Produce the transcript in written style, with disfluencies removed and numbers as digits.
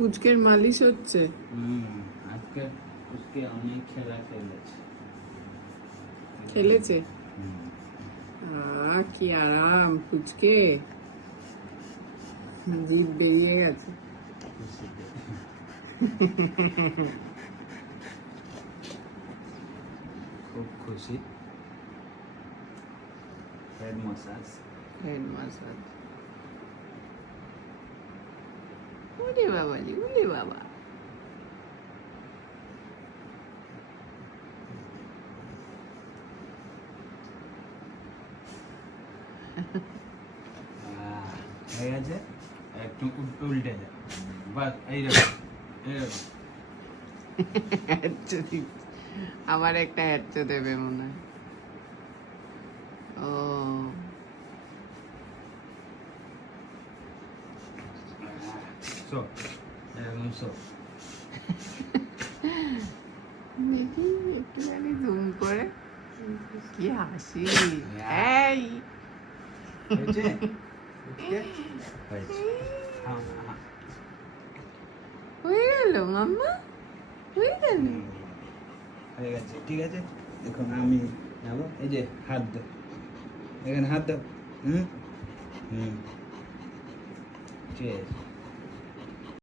পুচকের মালিশ হচ্ছে। আজকে পুচকে অনেক খেলা খেলেছে। কি আরাম পুচকে, জিভ বেরিয়ে গেছে। খুব খুশি। Head massage. ওরে বাবা, ওরে বাবা। হয়ে গেছে, একটু উল্টে যায়, বাস এইরকম। আমার একটা হ্যাচ্চো দেবে মনে হয়। ও এরকম দেখি একটুখানি জুম করে, কি হাসি। এই হয়ে গেল মাম্মা, হয়ে গেল। হয়ে গেছে, ঠিক আছে। দেখুন আমি যাবো, এই যে হাত দাও, এখানে হাত দাও। ঠিক আছে।